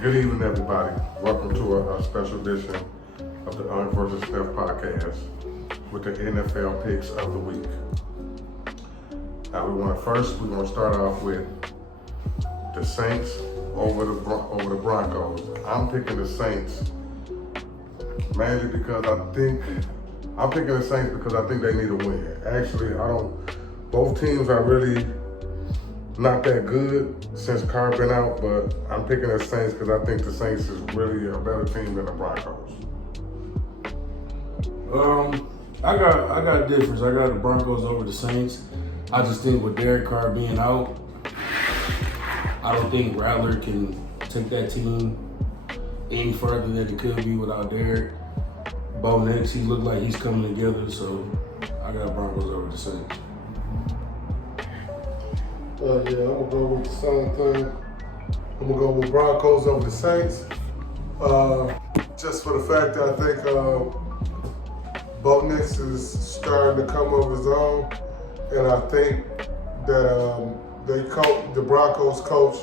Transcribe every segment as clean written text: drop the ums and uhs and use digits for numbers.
Good evening, everybody. Welcome to a special edition of the Unk vs. Steph podcast with the NFL picks of the week. Now, we're going to start off with the Saints over the Broncos. I'm picking the Saints mainly because I'm picking the Saints because I think they need a win. Actually, both teams are really not that good since Carr been out, but I'm picking the Saints because I think the Saints is really a better team than the Broncos. I got a difference. I got the Broncos over the Saints. I just think with Derek Carr being out, I don't think Rattler can take that team any further than it could be without Derek. Bo Nix, he looked like he's coming together, so I got Broncos over the Saints. I'm gonna go with the same thing. I'm gonna go with Broncos over the Saints. Just for the fact that I think Bo Nix is starting to come of his own, and I think that the Broncos coach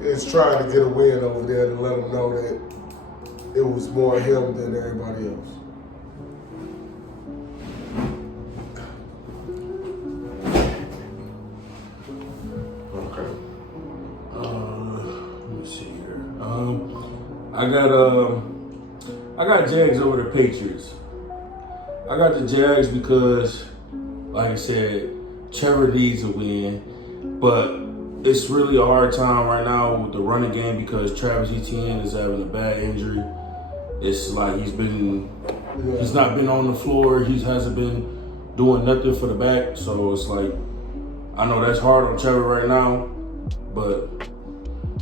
is trying to get a win over there to let them know that it was more him than everybody else. I got Jags over the Patriots. I got the Jags because, like I said, Trevor needs a win, but it's really a hard time right now with the running game because Travis Etienne is having a bad injury. It's like he's not been on the floor. He hasn't been doing nothing for the back. So it's like, I know that's hard on Trevor right now,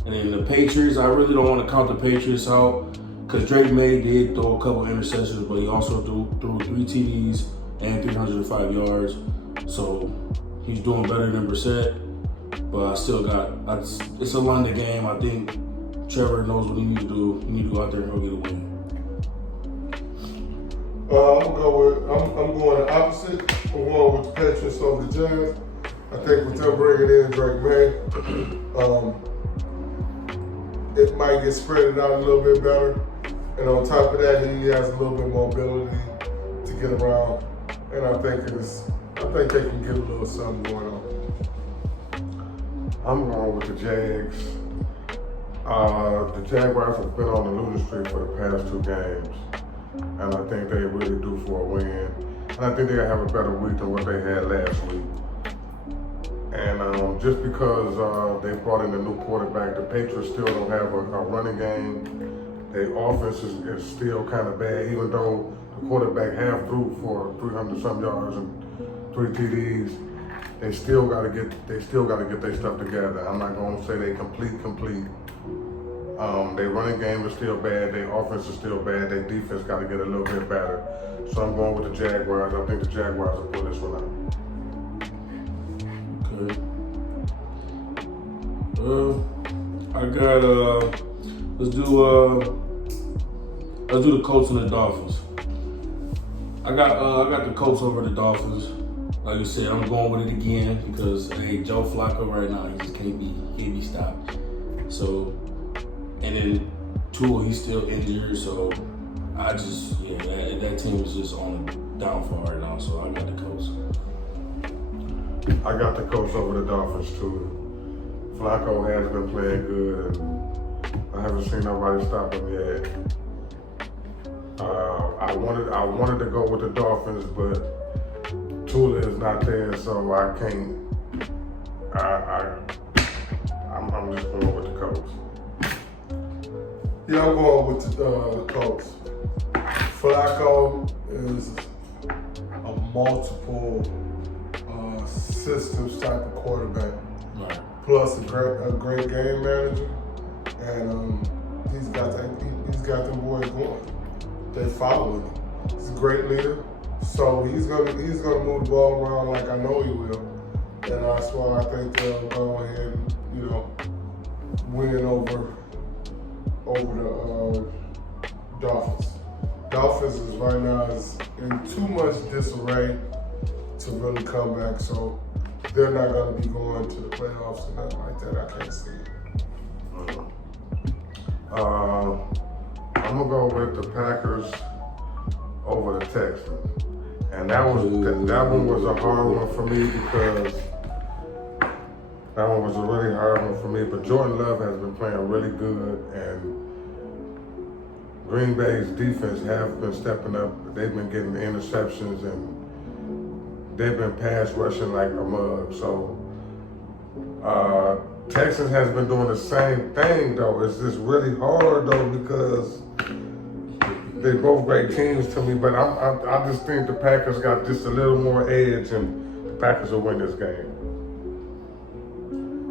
and then the Patriots, I really don't want to count the Patriots out because Drake May did throw a couple interceptions, but he also threw 3 TDs and 305 yards. So he's doing better than Brissett. But I still it's a London game. I think Trevor knows what he needs to do. He needs to go out there and go get a win. I'm going the opposite. I'm going with the Patriots over the Jags. I think with them bringing in Drake May, it might get spread out a little bit better. And on top of that, he has a little bit more ability to get around. And I think they can get a little something going on. I'm going with the Jags. The Jaguars have been on the losing streak for the past 2 games. And I think they really due for a win. And I think they'll have a better week than what they had last week. And just because they brought in a new quarterback, the Patriots still don't have a running game. Their offense is still kind of bad, even though the quarterback half threw for 300-some yards and 3 TDs. They still got to get their stuff together. I'm not going to say they complete. Their running game is still bad. Their offense is still bad. Their defense got to get a little bit better. So I'm going with the Jaguars. I think the Jaguars will pull this one out. I got let's do the Colts and the Dolphins. I got the Colts over the Dolphins. Like you said, I'm going with it again because Joe Flacco right now he just can't be stopped. So, and then Tua, he's still injured. So that team is just on a downfall right now. So I got the Colts. I got the Colts over the Dolphins too. Flacco has been playing good, and I haven't seen nobody stop him yet. I wanted to go with the Dolphins, but Tua is not there, so I can't. I'm just going with the Colts. Yeah, I'm going with the Colts. Flacco is a multiple systems type of quarterback, Right. plus a great game manager, and he's got them boys going. They follow him. He's a great leader, so he's gonna move the ball around like I know he will, and that's why I think they'll go ahead and win over the Dolphins. Dolphins is right now is in too much disarray to really come back, so they're not going to be going to the playoffs or nothing like that. I can't see it. I'm gonna go with the Packers over the Texans, and that one was a hard one for me because that one was a really hard one for me. But Jordan Love has been playing really good, and Green Bay's defense have been stepping up. They've been getting the interceptions, and they've been pass rushing like a mug. So Texans has been doing the same thing though. It's just really hard though because they're both great teams to me. But I just think the Packers got just a little more edge, and the Packers will win this game.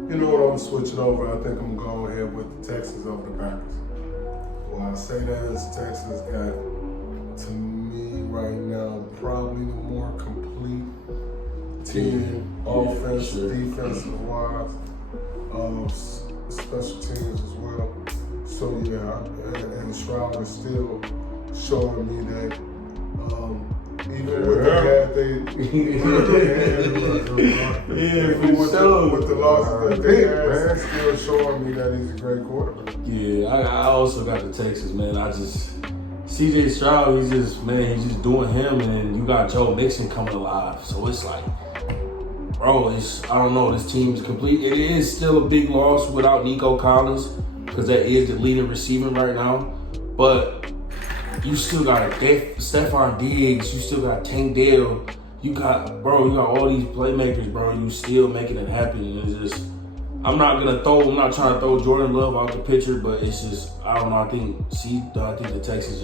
You know what? I'm switching over. I think I'm going ahead with the Texans over the Packers. Well, I say that is Texans got, to me right now, probably the more complete team, offense, defensive wise, special teams as well. So yeah, and Stroud is still showing me that even with the bad with the losses that they had, he's still showing me that he's a great quarterback. Yeah, I also got the Texans, man. CJ Stroud, he's just doing him, and you got Joe Mixon coming alive. So it's like, bro, I don't know, this team is complete. It is still a big loss without Nico Collins, because that is the leading receiver right now. But you still got Stephon Diggs, you still got Tank Dell, you got all these playmakers, bro. You still making it happen. And it's just, I'm not trying to throw Jordan Love out the picture, but it's just, I don't know. I think the Texans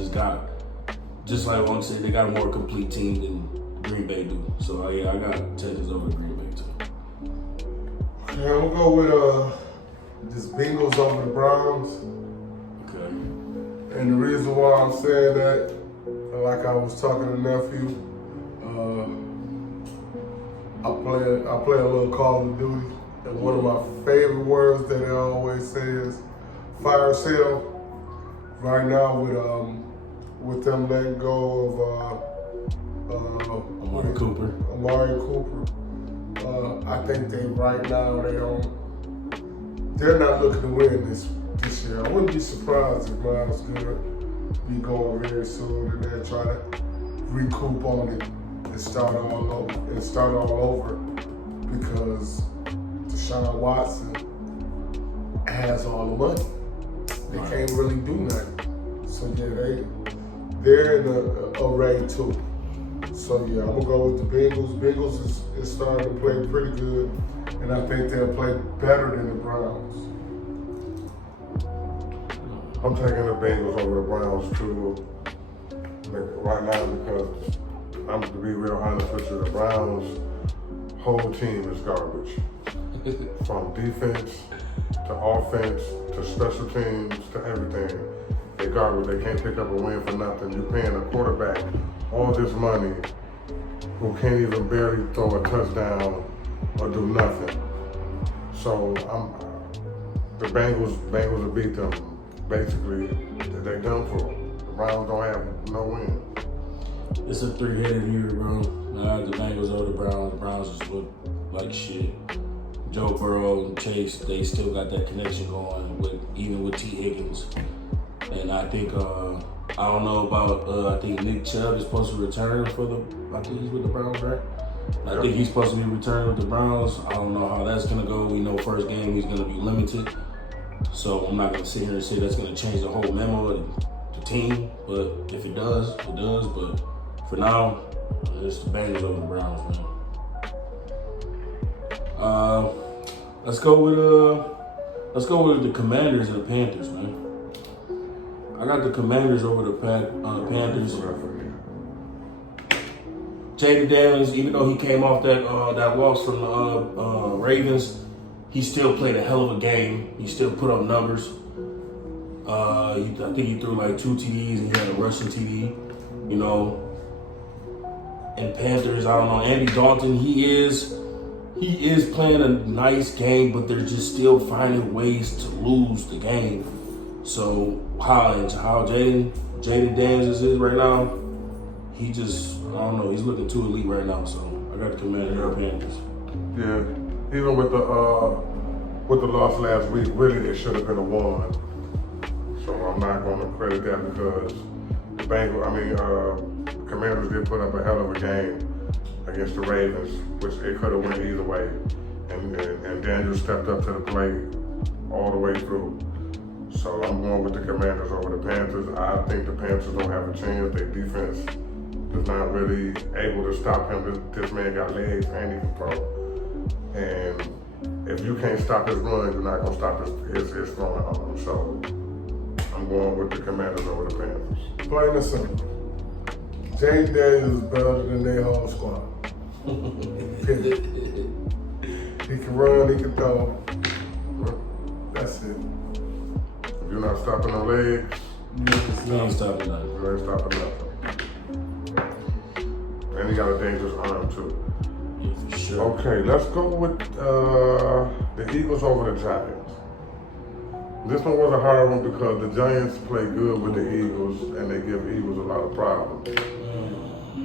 just like I said, they got a more complete team than Green Bay do. So yeah, I got Texans over Green Bay too. Yeah, we'll go with this Bengals over the Browns. Okay. And the reason why I'm saying that, like I was talking to nephew, I play a little Call of Duty, and one of my favorite words that they always say is fire sale. Right now with them letting go of Amari Cooper. I think right now they're not looking to win this year. I wouldn't be surprised if Miles Garrett be going very soon and they'll try to recoup on it and start all over because Deshaun Watson has all the money. They can't really do nothing. So yeah, they're in a array too. So yeah, I'm gonna go with the Bengals. Bengals is starting to play pretty good, and I think they'll play better than the Browns. I'm taking the Bengals over the Browns too, right now because I'm to be real honest with you, the Browns' whole team is garbage. From defense to offense to special teams to everything. They're garbage. They can't pick up a win for nothing. You're paying a quarterback all this money who can't even barely throw a touchdown or do nothing. So the Bengals will beat them. Basically, they're done for. The Browns don't have no win. It's a three-headed year, bro. The Bengals over the Browns. The Browns just look like shit. Joe Burrow and Chase, they still got that connection going even with T. Higgins. And I think, I don't know about, I think Nick Chubb is supposed to return I think he's with the Browns, right? I think he's supposed to be returning with the Browns. I don't know how that's going to go. We know first game he's going to be limited. So I'm not going to sit here and say that's going to change the whole memo of the team. But if it does, it does. But for now, it's the Bengals over the Browns, man. Let's go with the Commanders and the Panthers, man. I got the Commanders over the Panthers. Jaden Daniels, even though he came off that loss from the Ravens, he still played a hell of a game. He still put up numbers. I think he threw like 2 TDs and he had a rushing TD. You know, and Panthers, I don't know. Andy Dalton, he is playing a nice game, but they're just still finding ways to lose the game. So how Jaden Daniels is right now, he just, I don't know, he's looking too elite right now. So I got the Commanders and Panthers. Yeah, even with the loss last week, really it should have been a 1. So I'm not going to credit that because the Commanders did put up a hell of a game against the Ravens, which it could have went either way. And Daniel stepped up to the plate all the way through. So I'm going with the Commanders over the Panthers. I think the Panthers don't have a chance. Their defense is not really able to stop him. This man got legs and he can throw. And if you can't stop his run, you're not going to stop his throwing arm. So I'm going with the Commanders over the Panthers. Plain and simple. James Daniels is better than their whole squad. Period. He can run, he can throw. That's it. If you're not stopping the legs, You ain't stopping nothing. you ain't stopping nothing. And he got a dangerous arm too. Yeah, for sure. Okay, let's go with the Eagles over the Giants. This one was a hard one because the Giants play good with the Eagles and they give Eagles a lot of problems.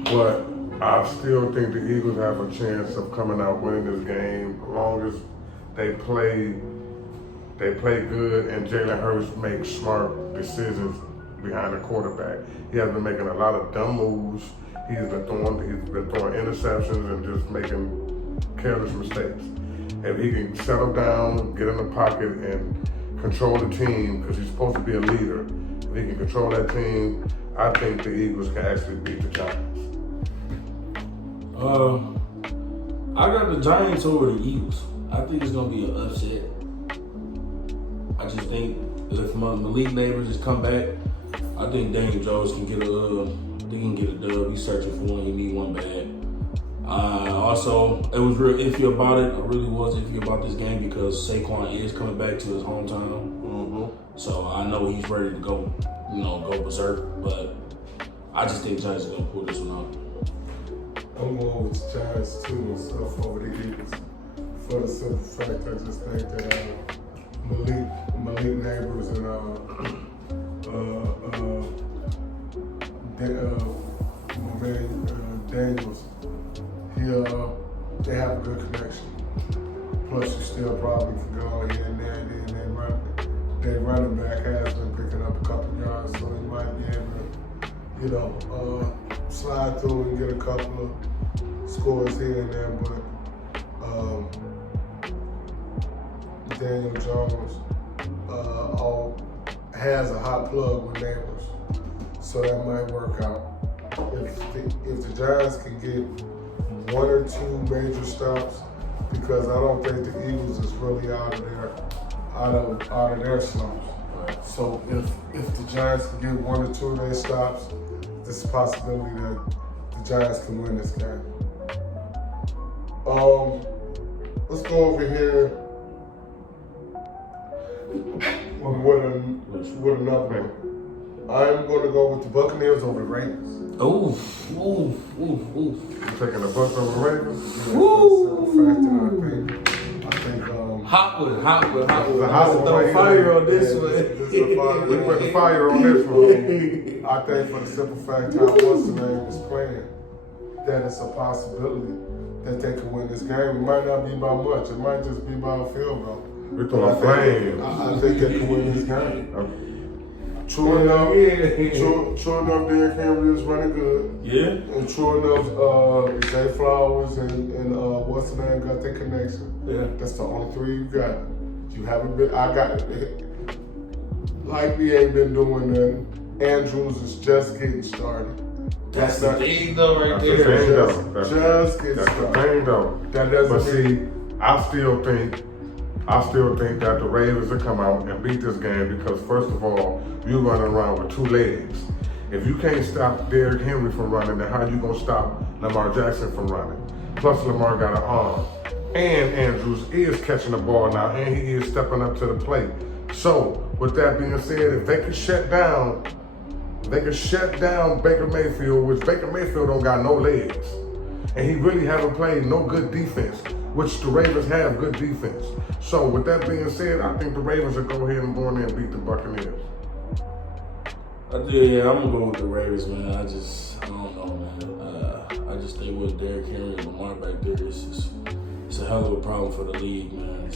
But I still think the Eagles have a chance of coming out winning this game as long as they play good and Jalen Hurts makes smart decisions behind the quarterback. He has been making a lot of dumb moves. He's been throwing interceptions and just making careless mistakes. If he can settle down, get in the pocket, and control the team, because he's supposed to be a leader, if he can control that team, I think the Eagles can actually beat the Giants. I got the Giants over the Eagles. I think it's gonna be an upset. I just think if Malik Neighbors just come back, I think Daniel Jones can get a dub. He's searching for one. He need one bad. Also, it was real iffy about it. I really was iffy about this game because Saquon is coming back to his hometown. So I know he's ready to go, go berserk. But I just think Giants are gonna pull this one out. I'm going with the Giants too myself over the Eagles. For the simple fact, I just think that Malik Neighbors and my man Daniels, they have a good connection. Plus, you still probably can go here and there, and their running back has been picking up a couple yards, so he might be able to, slide through and get a couple of scores here and there. But Daniel Jones has a hot plug with Neighbors, so that might work out. If the Giants can get one or two major stops, because I don't think the Eagles is really out of their slumps. Right. So if the Giants can get one or two of their stops, there's a possibility that the Giants can win this game. Let's go over here with another one. I'm going to go with the Buccaneers over the Ravens. Ooh. You taking the Bucs over the Ravens? I think Hot one. It's a hot one Throw right fire here. on this Yeah, one. this is a fire. We put the fire on this one. I think for the simple fact how what's the name is playing, that it's a possibility that they can win this game. It might not be by much. It might just be by a field goal. We're throwing flames. I think they can win this game. Okay. True enough, Derrick Henry is running good. Yeah. And true enough, Zay Flowers and what's the name got their connection. Yeah. That's the only three you got. You haven't been. I got like we ain't been doing nothing. Andrews is just getting started. That's the thing though, right That's the there. thing, though. Just getting That's the started. thing, though. That doesn't But see, I still think that the Ravens will come out and beat this game because, first of all, you're running around with two legs. If you can't stop Derrick Henry from running, then how you gonna stop Lamar Jackson from running? Plus, Lamar got an arm. And Andrews is catching the ball now, and he is stepping up to the plate. So, with that being said, if they can shut down Baker Mayfield, which Baker Mayfield don't got no legs. And he really haven't played no good defense, which the Ravens have good defense. So with that being said, I think the Ravens will go ahead and go in there and beat the Buccaneers. I'm gonna go with the Ravens, man. I don't know, man. I just think with Derrick Henry and Lamar back there, it's a hell of a problem for the league, man.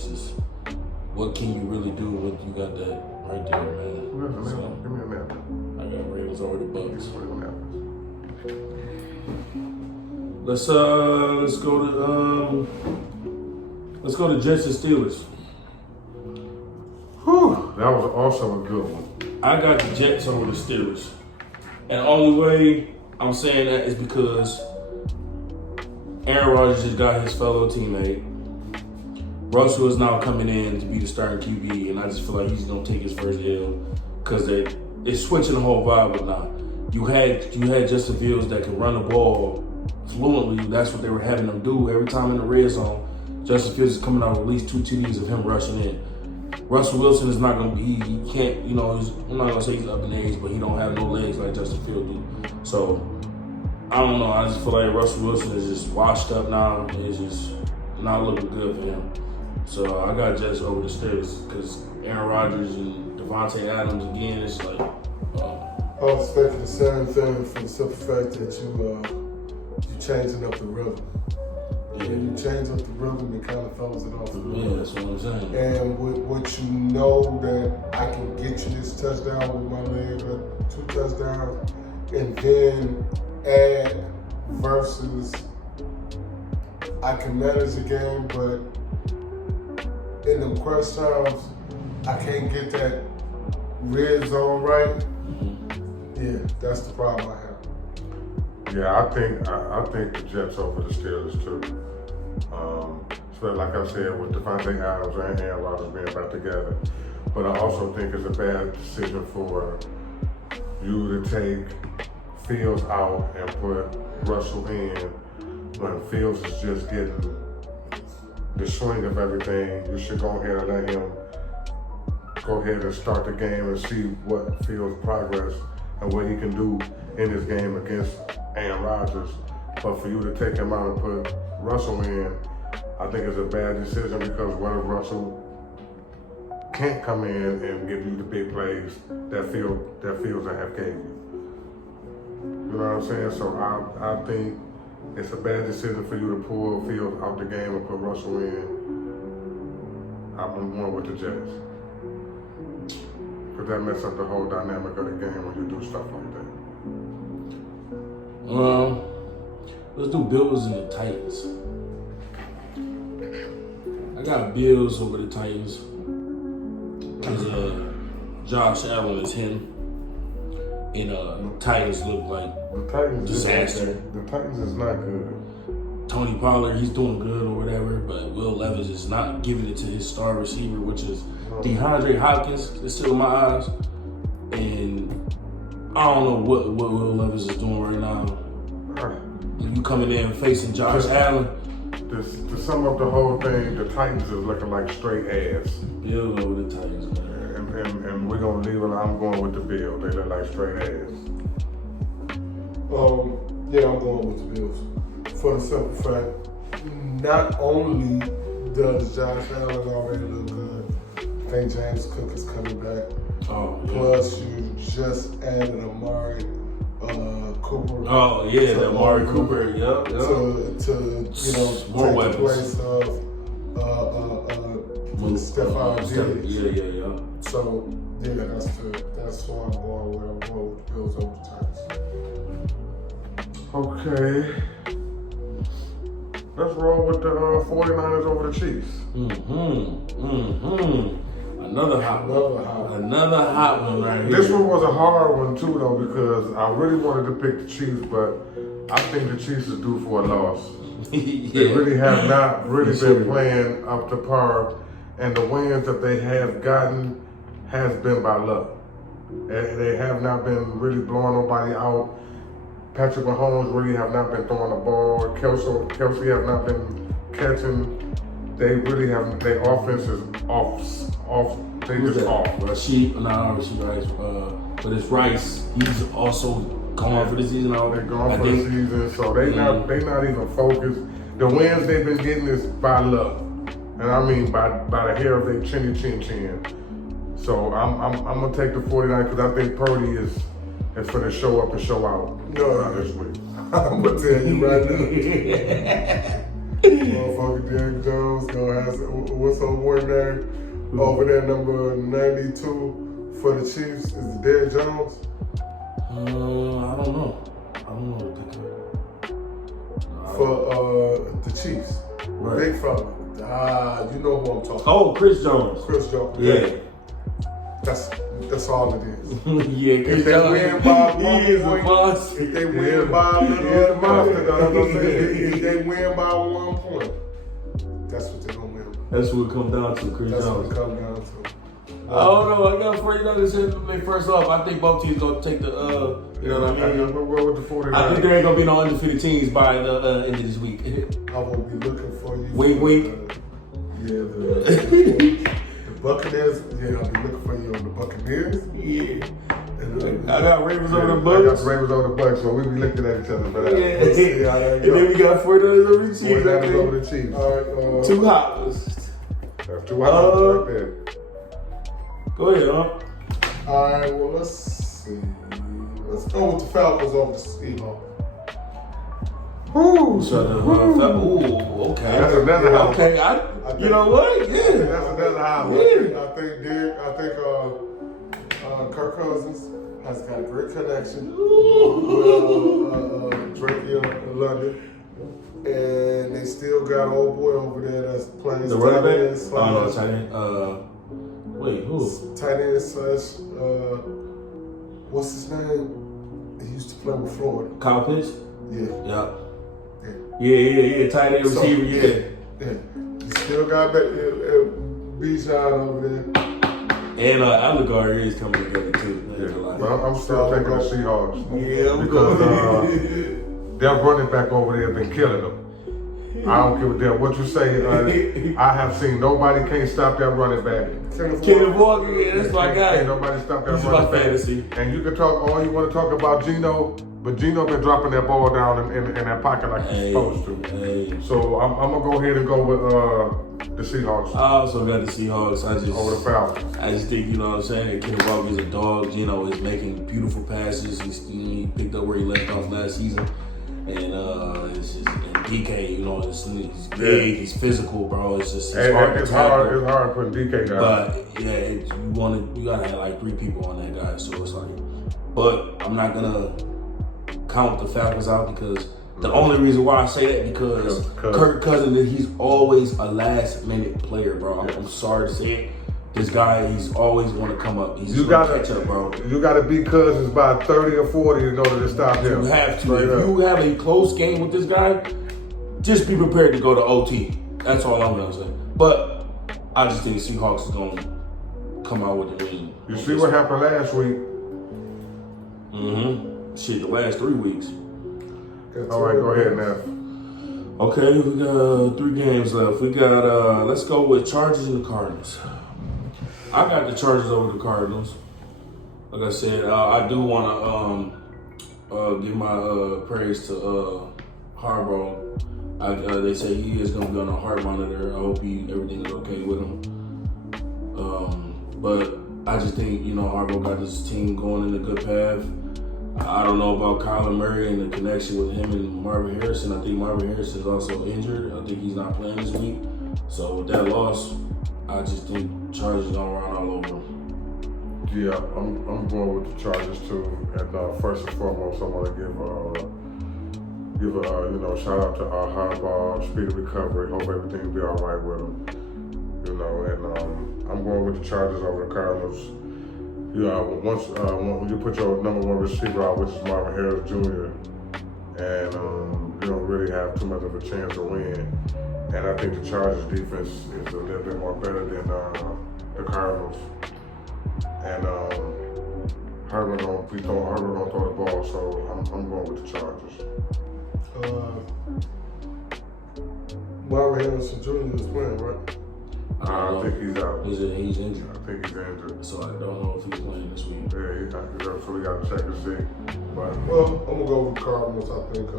what can you really do when you got that right there, man? So, Give me a minute. I got Ravens over the Bucks. Give me a minute. Let's go to Jets and Steelers. Whew, that was also a good one. I got the Jets over the Steelers. And the only way I'm saying that is because Aaron Rodgers just got his fellow teammate. Russell is now coming in to be the starting QB, and I just feel like he's gonna take his first L because it's switching the whole vibe. But now you had Justin Fields that could run the ball fluently. That's what they were having him do every time in the red zone. Justin Fields is coming out with at least 2 TDs of him rushing in. Russell Wilson is not gonna be. He can't. I'm not gonna say he's up in age, but he don't have no legs like Justin Fields do. So I don't know. I just feel like Russell Wilson is just washed up now. It's just not looking good for him. So I got Jets over the Steelers because Aaron Rodgers and Devontae Adams again. It's like I was thinking the same thing for the simple fact that you changing up the rhythm. When you change up the rhythm, it kind of throws it off the rhythm. Yeah, that's what I'm saying. And with what you know that I can get you this touchdown with my leg, 2 touchdowns, and then add versus I can manage the game, but in them crunch times, I can't get that red zone right. Yeah, that's the problem I have. Yeah, I think the Jets over the Steelers too. So like I said, with Devontae Adams and Aaron Rodgers being back together. But I also think it's a bad decision for you to take Fields out and put Russell in when Fields is just getting the swing of everything. You should go ahead and let him go ahead and start the game and see what Fields' progress and what he can do in this game against Aaron Rodgers. But for you to take him out and put Russell in, I think it's a bad decision because what if Russell can't come in and give you the big plays that Fields have gave you? You know what I'm saying? So I think it's a bad decision for you to pull Fields out the game and put Russell in. I'm going with the Jets. Because that messes up the whole dynamic of the game when you do stuff like that. Let's do Bills and the Titans. I got Bills over the Titans. Because Josh Allen is him. And Titans look like The Titans disaster. The Titans is not good. Tony Pollard, he's doing good or whatever, but Will Levis is not giving it to his star receiver, which is DeAndre Hopkins. It's still in my eyes. And I don't know what Will Levis is doing right now. You coming in facing Josh Allen. To sum up the whole thing, the Titans is looking like straight ass. Bills over the Titans, man. And we're going to leave it. I'm going with the Bills. They look like straight ass. Yeah, I'm going with the Bills. For the simple fact, not only does Josh Allen already look good, I think James Cook is coming back. Oh, yeah. Plus, you just added Amari Cooper. Oh, yeah, the Amari Cooper, yep. To More take weapons. the place of Stephon Diggs. Yeah. So, yeah, that's who I'm going with. I'm going with the Bills over the Titans. Okay. Let's roll with the 49ers over the Chiefs. Another hot one right here. This one was a hard one too, though, because I really wanted to pick the Chiefs, but I think the Chiefs is due for a loss. They really have not really been playing up to par, and the wins that they have gotten has been by luck. They have not been really blowing nobody out. Patrick Mahomes really have not been throwing the ball. Kelsey have not been catching. They really have. Their offense is off. They just off. Rasheed Rice, but it's Rice. He's also gone for the season. They're gone for the season, so they not even focused. The wins they've been getting is by luck, and I mean by the hair of their chinny chin. So I'm gonna take the 49 because I think Purdy is for the show up and show out. No, this week. I'm gonna tell you right now. Motherfucker Derrick Jones gonna have what's her word name? Over there, number 92 for the Chiefs is the Derrick Jones. I don't know. I don't know what they For the Chiefs. Right. Big fella. You know who I'm talking about. Oh, Chris Jones. Chris Jones. Yeah. That's all it is. Yeah, Chris If they Jones. win by He one is a point, boss. if they win by a little, He is a monster, though. That's what I'm saying. if they win by 1 point, that's what they're gonna win. That's what it comes down to, Chris That's what Jones. it comes down to. I don't know. I got Freddie Douglas first off. I think both teams gonna take the. You know what I mean? I'm gonna go with the 49ers. I think there ain't gonna be no undefeated teams by the end of this week. I will be looking for you. Wink, wink. The Buccaneers. Yeah, I'll be looking for you on the Buccaneers. Yeah. And, I got Ravens over the I got Bucks. the Ravens over the Bucks, so we be looking at each other for that. Yeah. Let's see how that And then we got 49ers over the Chiefs. 49ers over Okay. the Chiefs. all right. Two hops. That's 2 hours right there. Go ahead, huh? All right. Well, let's see. Let's go with the Falcons over the Seahawks. Woo! So ooh, okay. That's another house. Okay, you know what? Yeah. That's another house. Yeah. I think Kirk Cousins has got a great connection Ooh. with Drake in London. And they still got old boy over there that's playing The running tight end back? slash- Oh, no, tight end. Wait, who? tight end slash what's his name? He used to play with Florida. Kyle Pitts? Yeah. Yeah. Yeah. Yeah. Tight end So, receiver, yeah. Yeah. You still got Bijan over there. And Allegari is coming together too. But I'm still taking the Seahawks. Yeah, I'm Because going. their running back over there been killing them. I don't care what you say. I have seen nobody can't stop that running back. Kenneth Walker, yeah, that's my guy. Can't nobody stop that He's running my back. fantasy. And you can talk all you want to talk about Geno, but Geno been dropping that ball down in that pocket like he's supposed to. Hey. So I'm gonna go ahead and go with the Seahawks I also got the Seahawks. over the Falcons. I just think, you know what I'm saying, Kenneth Walker's a dog. Geno is making beautiful passes. He picked up where he left off last season. And it's just, and DK, you know, he's big, he's physical, bro. It's just hard to It's tackle. hard putting DK down. But yeah, you gotta have like 3 people on that guy. So it's like, but I'm not gonna count the Falcons out because the only reason why I say that because Kirk Cousins, he's always a last minute player, bro. I'm sorry to say it. This guy, he's always want to come up. He's just gonna catch up, bro. You gotta beat Cousins by 30 or 40 in order to stop him. You have to. Straight If up. you have a close game with this guy, just be prepared to go to OT. That's all I'm gonna say. But I just think Seahawks is gonna come out with the win. You see what happened last week? Shit, the last 3 weeks. All right, go ahead now. Okay, we got 3 games left. We got let's go with Chargers and the Cardinals. I got the Chargers over the Cardinals. Like I said, I do want to give my praise to Harbaugh. They say he is going to be on a heart monitor. I hope everything is okay with him. But I just think, you know, Harbaugh got this team going in a good path. I don't know about Kyler Murray and the connection with him and Marvin Harrison. I think Marvin Harrison is also injured. I think he's not playing this week. So with that loss, I just think Chargers gonna run all over them. Yeah, I'm going with the Chargers too. And first and foremost, I want to give a shout out to Harbaugh, speedy recovery. Hope everything will be all right with him. You know, and I'm going with the Chargers over the Cardinals. When you put your number 1 receiver out, which is Marvin Harris Jr., and you don't really have too much of a chance to win. And I think the Chargers defense is a little bit more better than the Cardinals. And Herbert gonna throw the ball, so I'm going with the Chargers. Marvin Harrison Jr. is playing, right? I think he's out. He's injured. I think he's injured. So I don't know if he's playing this week. Yeah, he's out, so we got to check and see. But Well, I'm gonna go with Cardinals. I think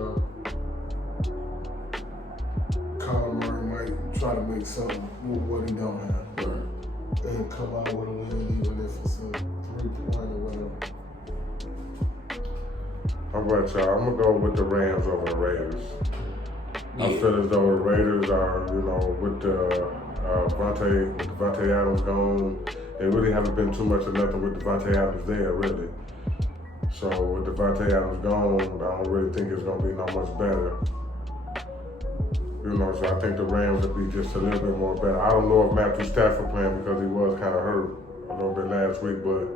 Kyler Murray might try to make something with what he don't have and come out with a win, even if it's a 3-point or whatever. how about y'all? I'm gonna go with the Rams over the Raiders. I feel as though the Raiders are, with the With Devontae Adams gone, there really haven't been too much of nothing with Devontae Adams there, really. So with Devontae Adams gone, I don't really think it's gonna be no much better. You know, so I think the Rams will be just a little bit more better. I don't know if Matthew Stafford playing because he was kind of hurt a little bit last week, but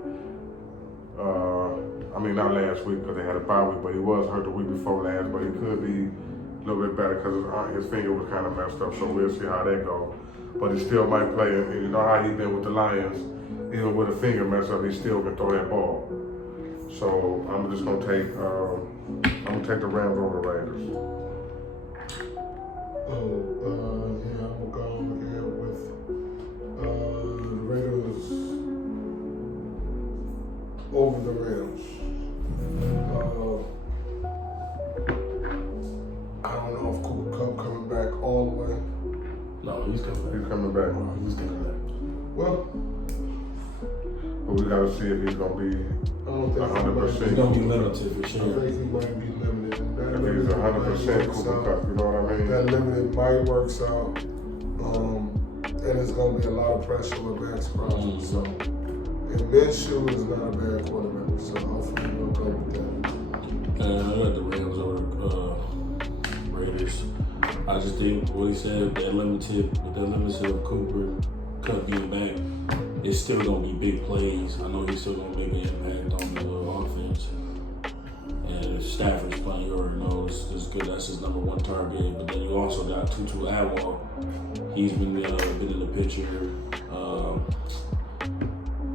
I mean not last week because they had a bye week, but he was hurt the week before last. But he could be a little bit better because his finger was kind of messed up. So we'll see how that goes. But he still might play, and you know how he been with the Lions. Even with a finger messed up, he still can throw that ball. So I'm just gonna take the Rams over the Raiders. Yeah, I'm gonna go here with the Raiders over the Rams. I don't know if Cooper Kupp coming back all the way. No, he's coming back. He's coming back. He's coming back. Well, But we gotta see if he's gonna be I don't think 100%. He's gonna be limited for I sure. think he might be limited. That If he's limited 100% might works Cooper out. Kupp, you know what I mean? That limited might works out. And it's gonna be a lot of pressure with Max Crosby. So, and Minshew is not a bad quarterback. So hopefully we'll go with that. I got the Rams over Raiders. I just think what he said, with that limited of Cooper Kupp being back, it's still gonna be big plays. I know he's still gonna make an impact on the offense. And if Stafford's playing, you already know it's good. That's his number one target. But then you also got Tutu Atwell. He's been in the picture.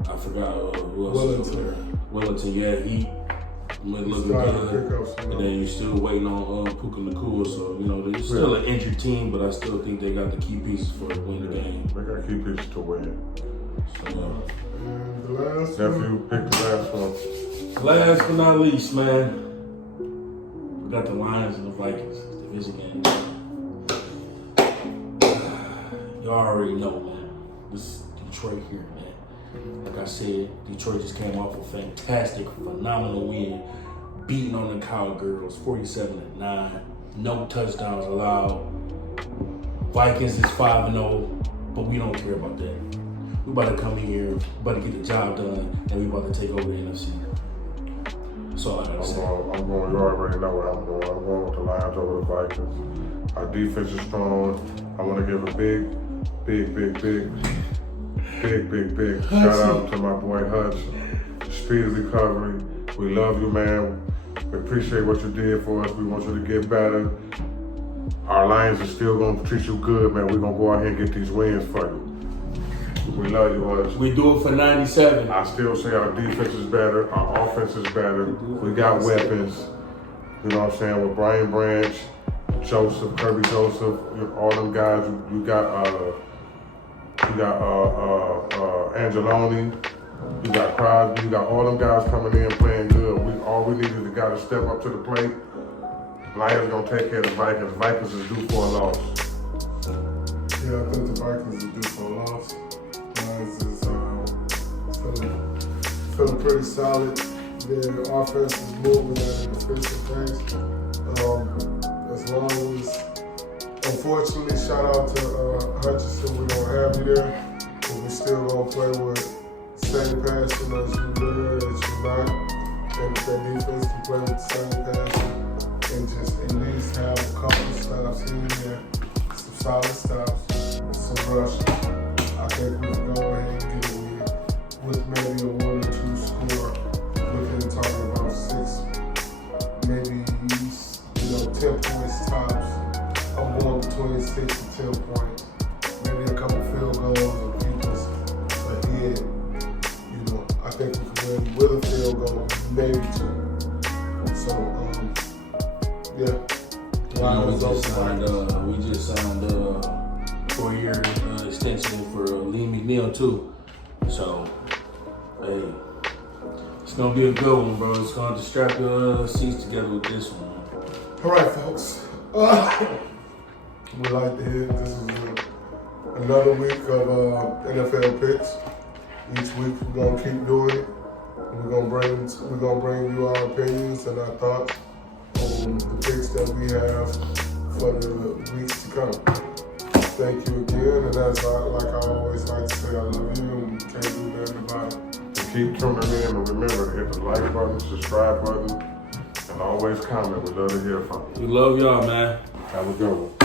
I forgot who else is over there. Wellington, yeah, he been looking good. And then you're still waiting on Puka Nacua. So, you know, they're still an injured team, but I still think they got the key pieces for to win the game. They got key pieces to win. So, And the last Nephew, pick the last one. last but not least, man, we got the Lions and the Vikings division game. Y'all already know, man. This is Detroit here, man. Like I said, Detroit just came off a fantastic, phenomenal win, beating on the Cowgirls 47-9. No touchdowns allowed. Vikings is 5-0, but we don't care about that. We about to come in here, about to get the job done, and we about to take over the NFC. That's all I gotta say. You already know where I'm going. I'm going with the Lions over the Vikings. Our defense is strong. I want to give a big shout out to my boy Hutch. Speedy recovery. We love you, man. We appreciate what you did for us. We want you to get better. Our Lions are still going to treat you good, man. We're going to go out here and get these wins for you. We love you, Hutch. We do it for 97. I still say our defense is better, our offense is better. We got weapons. You know what I'm saying? With Brian Branch, Joseph, Kirby Joseph, all them guys. You got Angeloni, you got Crosby, you got all them guys coming in playing good. All we need is the guy to step up to the plate. Lions gonna take care of the Vikings. Vikings is due for a loss. Yeah, I think the Vikings are due for a loss. Lions is feeling pretty solid. Their offense is moving at an efficient pace. As long as, unfortunately, shout out to Hutchinson, we don't have you there, but we still gonna play with same passion as you did, as you not, and if that defense can play with the same passion, and just at least have a couple of stops here and there, some solid stops, and some rushes. I think we can go ahead and get a win with maybe a 1 or 2 score. Looking and talking about 6, maybe 10 points tops. I'm going between 6 and 10 points. Maybe a couple field goals or keep us ahead. You know, I think we can win with a field goal, maybe 2. So, yeah. We just signed a 4-year extension for Lee McNeil too. So, hey, it's gonna be a good one, bro. It's gonna distract the seats together with this one. All right, folks. We like to hear this is another week of NFL picks. Each week we're gonna keep doing it. We're gonna bring you our opinions and our thoughts on the picks that we have for the weeks to come. thank you again. And as like I always like to say, I love you and can't do nothing about it. And keep tuning in and remember to hit the like button, subscribe button, and always comment. We'd love to hear from you. We love y'all, man. Have a good one.